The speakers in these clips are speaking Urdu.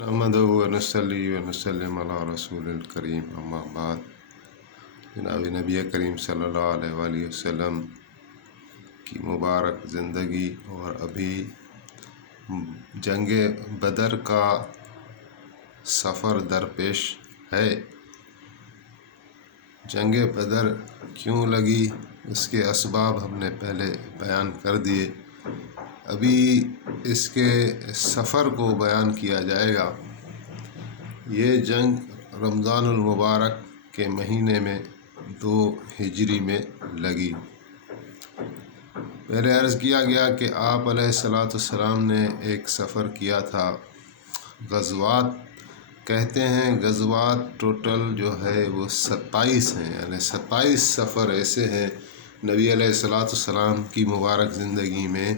نحمده ونصلي ونسلم علی رسول الکریم اما بعد۔ جناب نبی کریم صلی اللہ علیہ وآلہ وسلم کی مبارک زندگی اور ابھی جنگ بدر کا سفر درپیش ہے۔ جنگ بدر کیوں لگی، اس کے اسباب ہم نے پہلے بیان کر دیے، ابھی اس کے سفر کو بیان کیا جائے گا۔ یہ جنگ رمضان المبارک کے مہینے میں 2 ہجری میں لگی۔ پہلے عرض کیا گیا کہ آپ علیہ الصلاۃ والسلام نے ایک سفر کیا تھا، غزوات کہتے ہیں۔ غزوات ٹوٹل جو ہے وہ 27 ہیں، یعنی 27 سفر ایسے ہیں نبی علیہ الصلاۃ والسلام کی مبارک زندگی میں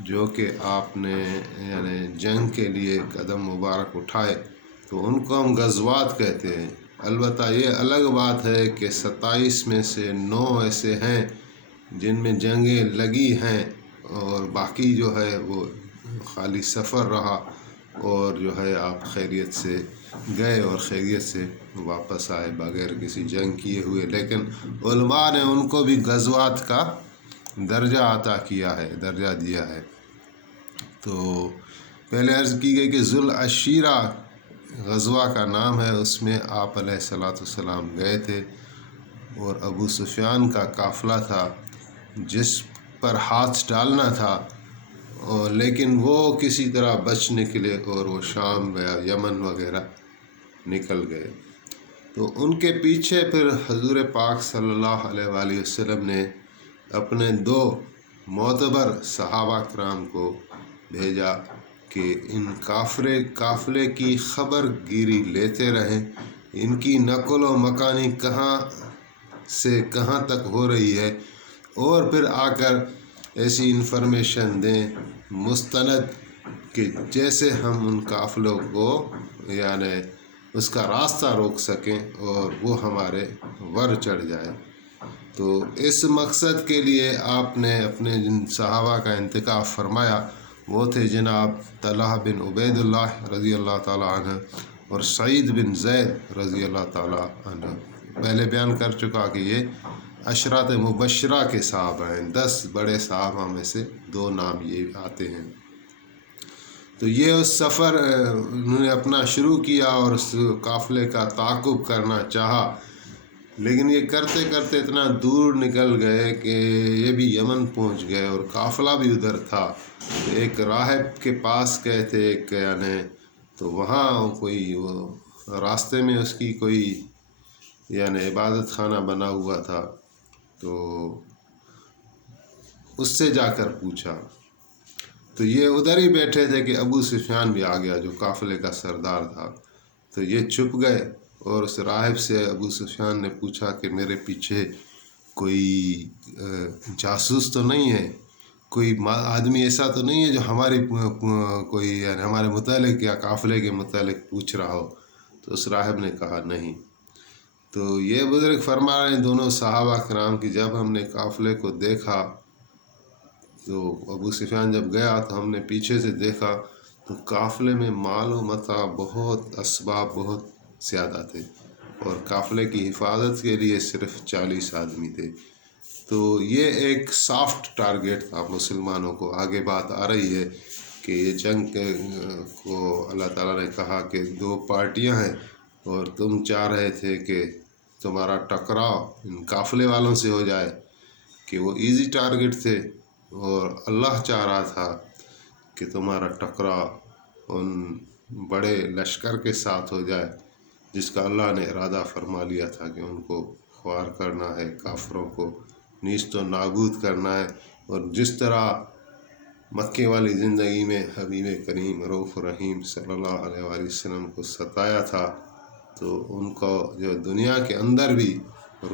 جو کہ آپ نے یعنی جنگ کے لیے قدم مبارک اٹھائے، تو ان کو ہم غزوات کہتے ہیں۔ البتہ یہ الگ بات ہے کہ 27 میں سے 9 ایسے ہیں جن میں جنگیں لگی ہیں، اور باقی جو ہے وہ خالی سفر رہا، اور جو ہے آپ خیریت سے گئے اور خیریت سے واپس آئے بغیر کسی جنگ کیے ہوئے۔ لیکن علماء نے ان کو بھی غزوات کا درجہ عطا کیا ہے، درجہ دیا ہے۔ تو پہلے عرض کی گئی کہ ذوالعشیرہ غزوہ کا نام ہے، اس میں آپ علیہ الصلاۃ والسلام گئے تھے، اور ابو سفیان کا قافلہ تھا جس پر ہاتھ ڈالنا تھا، لیکن وہ کسی طرح بچ نکلے اور وہ شام یا یمن وغیرہ نکل گئے۔ تو ان کے پیچھے پھر حضور پاک صلی اللہ علیہ وآلہ وسلم نے اپنے 2 معتبر صحابہ کرام کو بھیجا کہ ان قافلے کی خبر گیری لیتے رہیں، ان کی نقل و مکانی کہاں سے کہاں تک ہو رہی ہے، اور پھر آ کر ایسی انفارمیشن دیں مستند کہ جیسے ہم ان قافلوں کو یعنی اس کا راستہ روک سکیں اور وہ ہمارے ور چڑھ جائے۔ تو اس مقصد کے لیے آپ نے اپنے جن صحابہ کا انتخاب فرمایا، وہ تھے جناب طلحہ بن عبید اللہ رضی اللہ تعالیٰ عنہ اور سعید بن زید رضی اللہ تعالیٰ عنہ۔ پہلے بیان کر چکا کہ یہ عشرات مبشرہ کے صحابہ ہیں، 10 بڑے صحابہ میں سے 2 نام یہ آتے ہیں۔ تو یہ اس سفر انہوں نے اپنا شروع کیا اور اس قافلے کا تعاقب کرنا چاہا، لیکن یہ کرتے کرتے اتنا دور نکل گئے کہ یہ بھی یمن پہنچ گئے اور قافلہ بھی ادھر تھا۔ ایک راہب کے پاس گئے تھے ایک یعنی، تو وہاں کوئی وہ راستے میں اس کی کوئی یعنی عبادت خانہ بنا ہوا تھا، تو اس سے جا کر پوچھا، تو یہ ادھر ہی بیٹھے تھے کہ ابو سفیان بھی آ گیا جو قافلے کا سردار تھا۔ تو یہ چھپ گئے اور اس راہب سے ابو سفیان نے پوچھا کہ میرے پیچھے کوئی جاسوس تو نہیں ہے، کوئی آدمی ایسا تو نہیں ہے جو ہماری کوئی یعنی ہمارے متعلق یا قافلے کے متعلق پوچھ رہا ہو؟ تو اس راہب نے کہا نہیں۔ تو یہ بزرگ فرما رہے ہیں دونوں صحابہ کرام کی جب ہم نے قافلے کو دیکھا، تو ابو سفیان جب گیا تو ہم نے پیچھے سے دیکھا تو قافلے میں مال و متاع بہت، اسباب بہت زیادہ تھے، اور قافلے کی حفاظت کے لیے صرف 40 آدمی تھے۔ تو یہ ایک سافٹ ٹارگیٹ تھا مسلمانوں کو۔ آگے بات آ رہی ہے کہ یہ جنگ کو اللہ تعالیٰ نے کہا کہ 2 پارٹیاں ہیں، اور تم چاہ رہے تھے کہ تمہارا ٹکراؤ ان قافلے والوں سے ہو جائے، کہ وہ ایزی ٹارگیٹ تھے، اور اللہ چاہ رہا تھا کہ تمہارا ٹکراؤ ان بڑے لشکر کے ساتھ ہو جائے جس کا اللہ نے ارادہ فرما لیا تھا کہ ان کو خوار کرنا ہے، کافروں کو نیست و نابود کرنا ہے۔ اور جس طرح مکے والی زندگی میں حبیب کریم رؤوف رحیم صلی اللہ علیہ وآلہ وسلم کو ستایا تھا، تو ان کو جو دنیا کے اندر بھی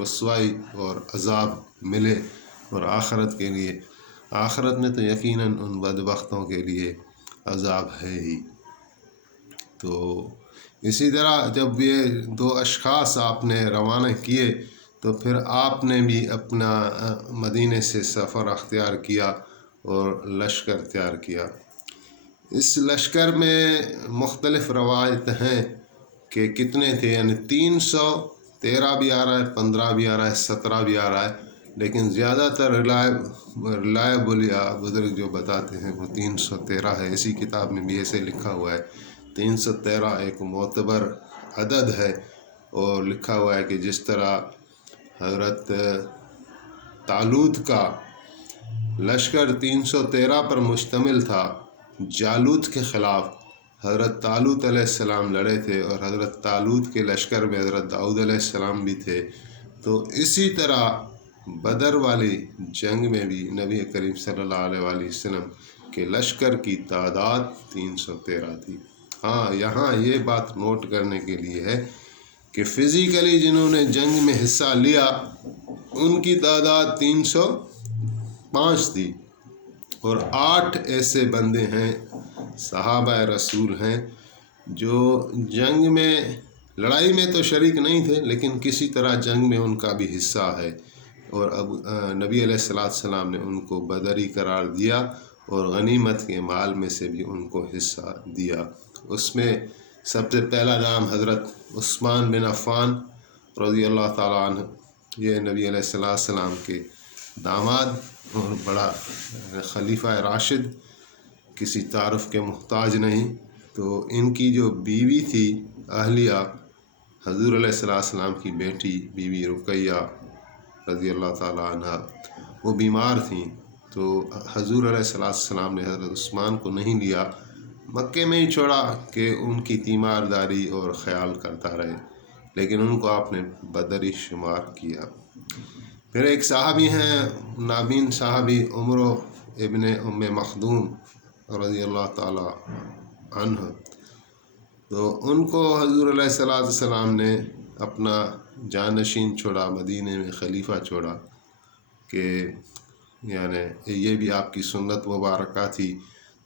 رسوائی اور عذاب ملے، اور آخرت کے لیے، آخرت میں تو یقیناً ان بدبختوں کے لیے عذاب ہے ہی۔ تو اسی طرح جب یہ 2 اشخاص آپ نے روانہ کیے، تو پھر آپ نے بھی اپنا مدینے سے سفر اختیار کیا اور لشکر تیار کیا۔ اس لشکر میں مختلف روایت ہیں کہ کتنے تھے، یعنی 313 بھی آ رہا ہے، 15 بھی آ رہا ہے، 17 بھی آ رہا ہے، لیکن زیادہ تر ریلائبل یا بزرگ جو بتاتے ہیں وہ 313 ہے۔ اسی کتاب میں بھی ایسے لکھا ہوا ہے 313 ایک معتبر عدد ہے، اور لکھا ہوا ہے کہ جس طرح حضرت طالوت کا لشکر 313 پر مشتمل تھا، جالوت کے خلاف حضرت طالوت علیہ السلام لڑے تھے، اور حضرت طالوت کے لشکر میں حضرت داؤد علیہ السلام بھی تھے، تو اسی طرح بدر والی جنگ میں بھی نبی کریم صلی اللہ علیہ وآلہ وسلم کے لشکر کی تعداد 313 تھی۔ ہاں، یہاں یہ بات نوٹ کرنے کے لیے ہے کہ فزیکلی جنہوں نے جنگ میں حصہ لیا ان کی تعداد 305 تھی، اور 8 ایسے بندے ہیں صحابہ رسول ہیں جو جنگ میں، لڑائی میں تو شریک نہیں تھے، لیکن کسی طرح جنگ میں ان کا بھی حصہ ہے، اور اب نبی علیہ السلام نے ان کو بدری قرار دیا اور غنیمت کے مال میں سے بھی ان کو حصہ دیا۔ اس میں سب سے پہلا نام حضرت عثمان بن عفان رضی اللہ تعالیٰ عنہ، یہ نبی علیہ السلام کے داماد اور بڑا خلیفہ راشد، کسی تعارف کے محتاج نہیں۔ تو ان کی جو بیوی تھی اہلیہ، حضور علیہ السلام کی بیٹی بیوی رقیہ رضی اللہ تعالیٰ عنہ، وہ بیمار تھیں، تو حضور علیہ السلام نے حضرت عثمان کو نہیں لیا، مکے میں ہی چھوڑا کہ ان کی تیمارداری اور خیال کرتا رہے، لیکن ان کو آپ نے بدری شمار کیا۔ پھر ایک صحابی ہیں، نابین صحابی عمر ابن ام مخدوم رضی اللہ تعالی عنہ، تو ان کو حضور علیہ السلام نے اپنا جانشین چھوڑا، مدینے میں خلیفہ چھوڑا، کہ یعنی یہ بھی آپ کی سنت مبارکہ تھی،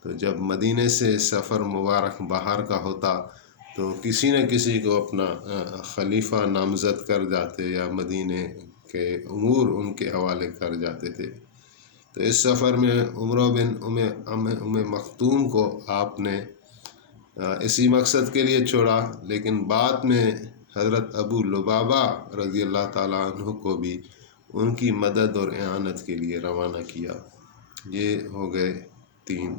تو جب مدینے سے سفر مبارک باہر کا ہوتا تو کسی نہ کسی کو اپنا خلیفہ نامزد کر جاتے، یا مدینے کے امور ان کے حوالے کر جاتے تھے۔ تو اس سفر میں عمر بن ام مختوم کو آپ نے اسی مقصد کے لیے چھوڑا، لیکن بعد میں حضرت ابو لبابہ رضی اللہ تعالیٰ عنہ کو بھی ان کی مدد اور اعانت کے لیے روانہ کیا۔ یہ ہو گئے 3،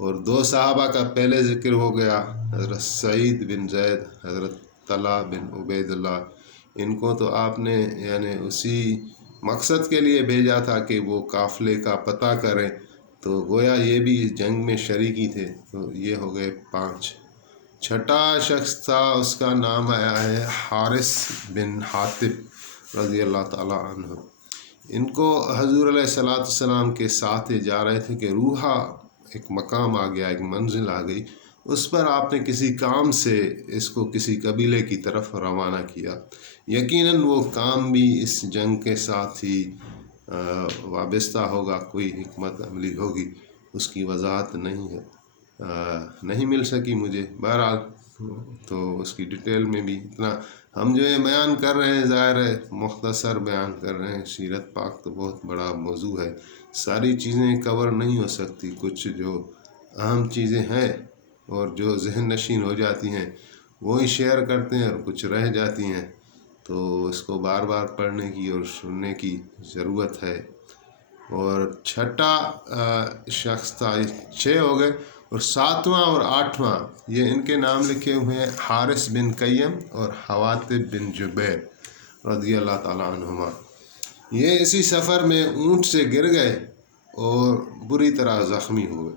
اور 2 صحابہ کا پہلے ذکر ہو گیا، حضرت سعید بن زید، حضرت طلحہ بن عبید اللہ، ان کو تو آپ نے یعنی اسی مقصد کے لیے بھیجا تھا کہ وہ قافلے کا پتہ کریں، تو گویا یہ بھی اس جنگ میں شریکی تھے، تو یہ ہو گئے 5۔ چھٹا شخص تھا، اس کا نام آیا ہے حارث بن حاطب رضی اللہ تعالیٰ عنہ۔ ان کو حضور علیہ السلام کے ساتھ جا رہے تھے کہ روحا ایک مقام آ گیا، ایک منزل آ گئی، اس پر آپ نے کسی کام سے اس کو کسی قبیلے کی طرف روانہ کیا۔ یقیناً وہ کام بھی اس جنگ کے ساتھ ہی وابستہ ہوگا، کوئی حکمت عملی ہوگی، اس کی وضاحت نہیں ہے، نہیں مل سکی مجھے، بہرحال تو اس کی ڈیٹیل میں بھی اتنا ہم جو ہے بیان کر رہے ہیں، ظاہر ہے مختصر بیان کر رہے ہیں، سیرت پاک تو بہت بڑا موضوع ہے، ساری چیزیں کور نہیں ہو سکتی، کچھ جو اہم چیزیں ہیں اور جو ذہن نشین ہو جاتی ہیں وہی شیئر کرتے ہیں، اور کچھ رہ جاتی ہیں تو اس کو بار بار پڑھنے کی اور سننے کی ضرورت ہے۔ اور چھٹا شخص تھا، 6 ہو گئے، اور 7واں اور 8واں یہ ان کے نام لکھے ہوئے ہیں، حارث بن قیم اور حواتب بن جبیر رضی اللہ تعالیٰ عنہما۔ یہ اسی سفر میں اونٹ سے گر گئے اور بری طرح زخمی ہوئے،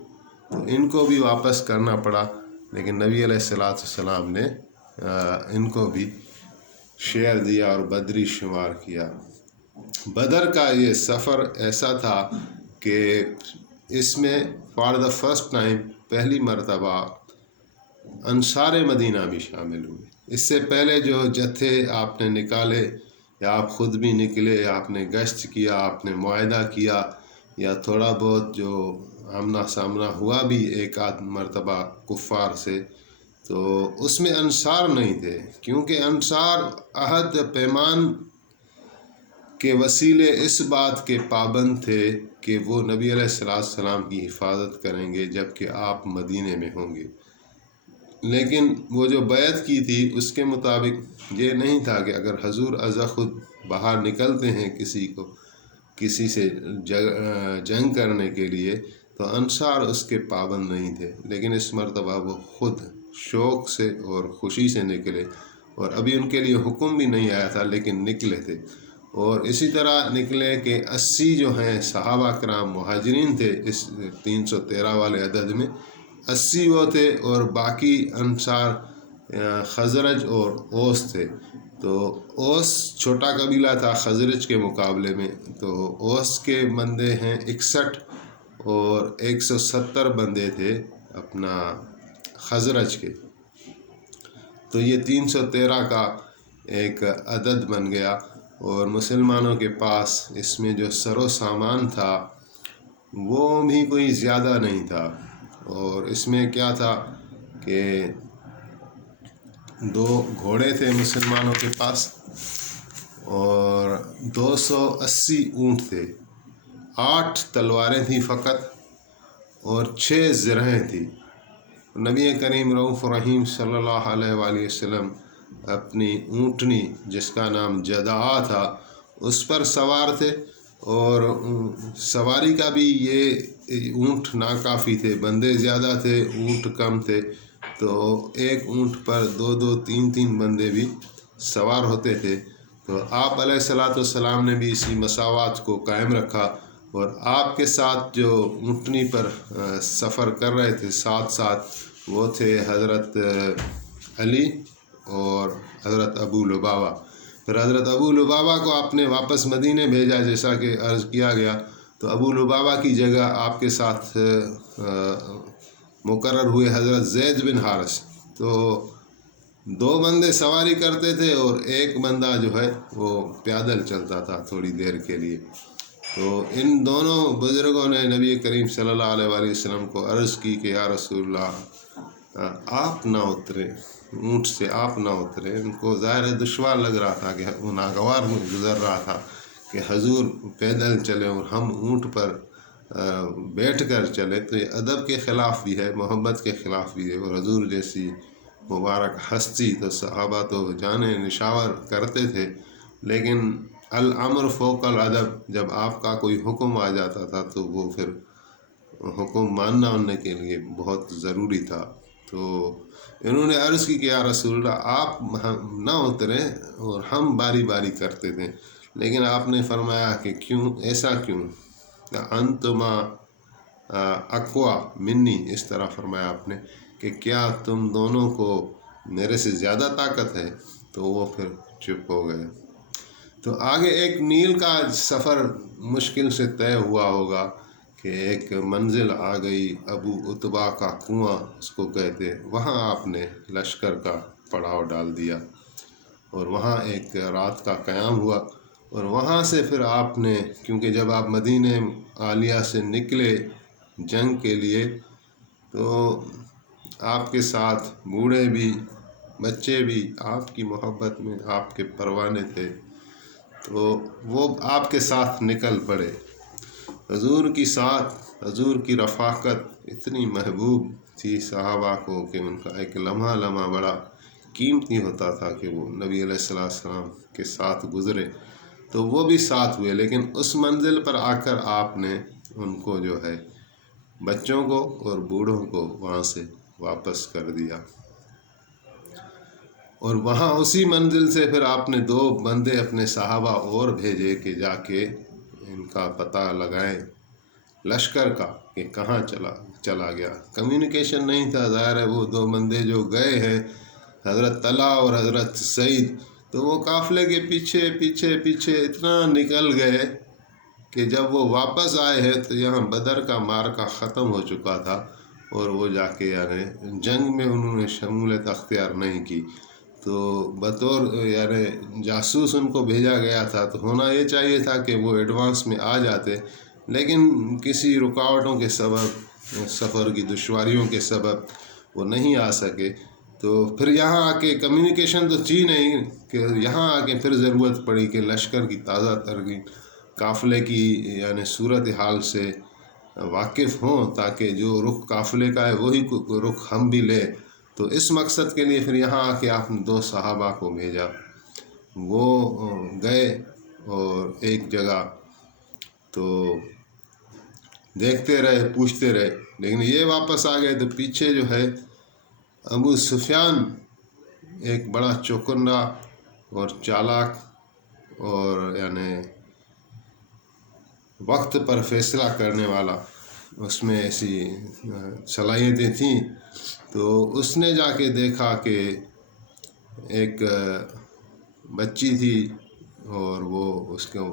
تو ان کو بھی واپس کرنا پڑا، لیکن نبی علیہ السلام نے ان کو بھی شیئر دیا اور بدری شمار کیا۔ بدر کا یہ سفر ایسا تھا کہ اس میں فار دا فرسٹ ٹائم، پہلی مرتبہ انصار مدینہ بھی شامل ہوئے۔ اس سے پہلے جو جتھے آپ نے نکالے، یا آپ خود بھی نکلے، یا آپ نے گشت کیا، آپ نے معاہدہ کیا، یا تھوڑا بہت جو آمنا سامنا ہوا بھی ایک آدھ مرتبہ کفار سے، تو اس میں انصار نہیں تھے، کیونکہ انصار عہد پیمان کے وسیلے اس بات کے پابند تھے کہ وہ نبی علیہ السلام کی حفاظت کریں گے جب کہ آپ مدینے میں ہوں گے، لیکن وہ جو بیعت کی تھی اس کے مطابق یہ نہیں تھا کہ اگر حضور ازا خود باہر نکلتے ہیں کسی سے جنگ کرنے کے لیے تو انصار اس کے پابند نہیں تھے، لیکن اس مرتبہ وہ خود شوق سے اور خوشی سے نکلے، اور ابھی ان کے لیے حکم بھی نہیں آیا تھا لیکن نکلے تھے۔ اور اسی طرح نکلے کہ 80 جو ہیں صحابہ کرام مہاجرین تھے، اس 313 والے عدد میں 80 وہ تھے، اور باقی انصار خزرج اور اوس تھے۔ تو اوس چھوٹا قبیلہ تھا خزرج کے مقابلے میں، تو اوس کے بندے ہیں 61 اور 170 بندے تھے اپنا خزرج کے۔ تو یہ 313 کا ایک عدد بن گیا، اور مسلمانوں کے پاس اس میں جو سر و سامان تھا وہ بھی کوئی زیادہ نہیں تھا، اور اس میں کیا تھا کہ 2 گھوڑے تھے مسلمانوں کے پاس، اور 280 اونٹ تھے، 8 تلواریں تھیں فقط، اور 6 زرہیں تھیں۔ نبی کریم رؤوف رحیم صلی اللہ علیہ وآلہ وسلم اپنی اونٹنی جس کا نام جدعا تھا اس پر سوار تھے، اور سواری کا بھی یہ اونٹ ناکافی تھے، بندے زیادہ تھے اونٹ کم تھے، تو ایک اونٹ پر 2 3 بندے بھی سوار ہوتے تھے۔ تو آپ علیہ السلام نے بھی اسی مساوات کو قائم رکھا، اور آپ کے ساتھ جو اونٹنی پر سفر کر رہے تھے ساتھ وہ تھے حضرت علی اور حضرت ابو لبابہ۔ پھر حضرت ابو لبابہ کو آپ نے واپس مدینے بھیجا جیسا کہ عرض کیا گیا، تو ابو لبابہ کی جگہ آپ کے ساتھ مقرر ہوئے حضرت زید بن حارث۔ تو 2 بندے سواری کرتے تھے اور ایک بندہ جو ہے وہ پیدل چلتا تھا تھوڑی دیر کے لیے۔ تو ان دونوں بزرگوں نے نبی کریم صلی اللہ علیہ وآلہ وسلم کو عرض کی کہ یا رسول اللہ آپ نہ اترے، اونٹ سے آپ نہ اترے۔ ان کو ظاہر دشوار لگ رہا تھا کہ وہ ناگوار میں گزر رہا تھا کہ حضور پیدل چلے اور ہم اونٹ پر بیٹھ کر چلے، تو یہ ادب کے خلاف بھی ہے، محبت کے خلاف بھی ہے، اور حضور جیسی مبارک ہستی تو صحابہ تو جانے نشاور کرتے تھے، لیکن الامر فوق الادب، جب آپ کا کوئی حکم آ جاتا تھا تو وہ پھر حکم ماننا ان کے لیے بہت ضروری تھا۔ تو انہوں نے عرض کی کہ یا رسول اللہ آپ نہ اتریں، اور ہم باری باری کرتے تھے، لیکن آپ نے فرمایا کہ کیوں، ایسا کیوں؟ انتما اقوا منی، اس طرح فرمایا آپ نے کہ کیا تم دونوں کو میرے سے زیادہ طاقت ہے؟ تو وہ پھر چپ ہو گئے۔ تو آگے 1 میل کا سفر مشکل سے طے ہوا ہوگا کہ ایک منزل آ گئی، ابو عتبہ کا کنواں اس کو کہتے، وہاں آپ نے لشکر کا پڑاؤ ڈال دیا، اور وہاں ایک رات کا قیام ہوا، اور وہاں سے پھر آپ نے، کیونکہ جب آپ مدینہ عالیہ سے نکلے جنگ کے لیے تو آپ کے ساتھ بوڑھے بھی بچے بھی آپ کی محبت میں آپ کے پروانے تھے، تو وہ آپ کے ساتھ نکل پڑے۔ حضور کی ساتھ، حضور کی رفاقت اتنی محبوب تھی صحابہ کو کہ ان کا ایک لمحہ بڑا قیمتی ہوتا تھا کہ وہ نبی علیہ السلام کے ساتھ گزرے، تو وہ بھی ساتھ ہوئے، لیکن اس منزل پر آ کر آپ نے ان کو جو ہے بچوں کو اور بوڑھوں کو وہاں سے واپس کر دیا، اور وہاں اسی منزل سے پھر آپ نے 2 بندے اپنے صحابہ اور بھیجے کہ جا کے ان کا پتہ لگائیں لشکر کا کہ کہاں چلا گیا۔ کمیونیکیشن نہیں تھا، ظاہر ہے وہ 2 بندے جو گئے ہیں حضرت طلحہ اور حضرت سعید، تو وہ قافلے کے پیچھے اتنا نکل گئے کہ جب وہ واپس آئے ہیں تو یہاں بدر کا معرکہ ختم ہو چکا تھا، اور وہ جا کے یعنی جنگ میں انہوں نے شمولیت اختیار نہیں کی۔ تو بطور یعنی جاسوس ان کو بھیجا گیا تھا، تو ہونا یہ چاہیے تھا کہ وہ ایڈوانس میں آ جاتے، لیکن کسی رکاوٹوں کے سبب، سفر کی دشواریوں کے سبب وہ نہیں آ سکے۔ تو پھر یہاں آ کے کمیونیکیشن تو تھی نہیں کہ یہاں آ کے پھر ضرورت پڑی کہ لشکر کی تازہ ترین قافلے کی یعنی صورت حال سے واقف ہوں، تاکہ جو رخ قافلے کا ہے وہی رخ ہم بھی لیں۔ تو اس مقصد کے لیے پھر یہاں آ کے آپ نے 2 صحابہ کو بھیجا، وہ گئے اور ایک جگہ تو دیکھتے رہے، پوچھتے رہے، لیکن یہ واپس آ گئے تو پیچھے جو ہے ابو سفیان ایک بڑا چوکنا اور چالاک اور یعنی وقت پر فیصلہ کرنے والا، اس میں ایسی صلاحیتیں تھیں، تو اس نے جا کے دیکھا کہ ایک بچی تھی اور وہ اس کو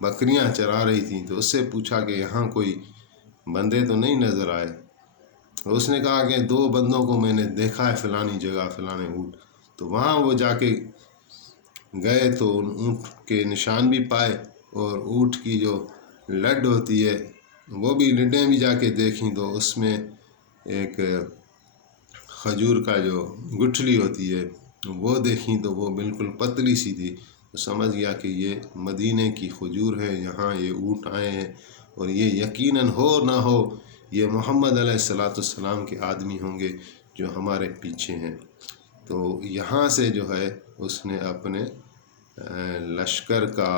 بکریاں چرا رہی تھیں، تو اس سے پوچھا کہ یہاں کوئی بندے تو نہیں نظر آئے؟ اس نے کہا کہ 2 بندوں کو میں نے دیکھا ہے فلانی جگہ فلانے اونٹ۔ تو وہاں وہ جا کے گئے تو ان اونٹ کے نشان بھی پائے، اور اونٹ کی جو لڈ ہوتی ہے وہ بھی لڈیں بھی جا کے دیکھیں تو اس میں ایک کھجور کا جو گٹھلی ہوتی ہے وہ دیکھیں تو وہ بالکل پتلی سی تھی، تو سمجھ گیا کہ یہ مدینے کی کھجور ہے، یہاں یہ اونٹ آئے ہیں، اور یہ یقیناً ہو نہ ہو یہ محمد علیہ السلام کے آدمی ہوں گے جو ہمارے پیچھے ہیں۔ تو یہاں سے جو ہے اس نے اپنے لشکر کا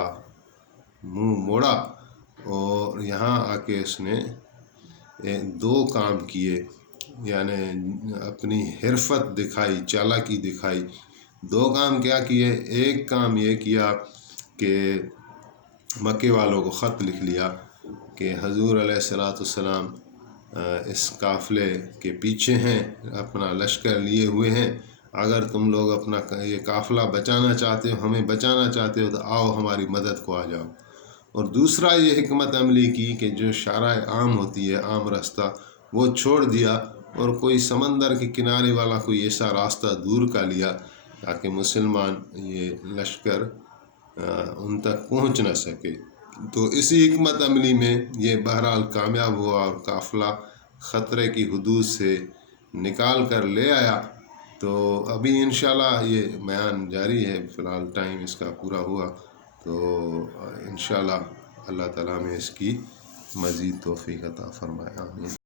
منہ موڑا، اور یہاں آ کے اس نے 2 کام کیے، یعنی اپنی حرفت دکھائی، چالاکی دکھائی۔ 2 کام کیا کیے؟ ایک کام یہ کیا کہ مکے والوں کو خط لکھ لیا کہ حضور علیہ السلام اس قافلے کے پیچھے ہیں، اپنا لشکر لیے ہوئے ہیں، اگر تم لوگ اپنا یہ قافلہ بچانا چاہتے ہو، ہمیں بچانا چاہتے ہو، تو آؤ ہماری مدد کو آ جاؤ۔ اور دوسرا یہ حکمت عملی کی کہ جو شارع عام ہوتی ہے، عام راستہ، وہ چھوڑ دیا، اور کوئی سمندر کے کنارے والا کوئی ایسا راستہ دور کا لیا تاکہ مسلمان یہ لشکر ان تک پہنچ نہ سکے۔ تو اسی حکمت عملی میں یہ بہرحال کامیاب ہوا اور قافلہ خطرے کی حدود سے نکال کر لے آیا۔ تو ابھی انشاءاللہ یہ بیان جاری ہے، فی الحال ٹائم اس کا پورا ہوا، تو انشاءاللہ اللہ تعالیٰ میں اس کی مزید توفیق عطا فرمائے، آمین۔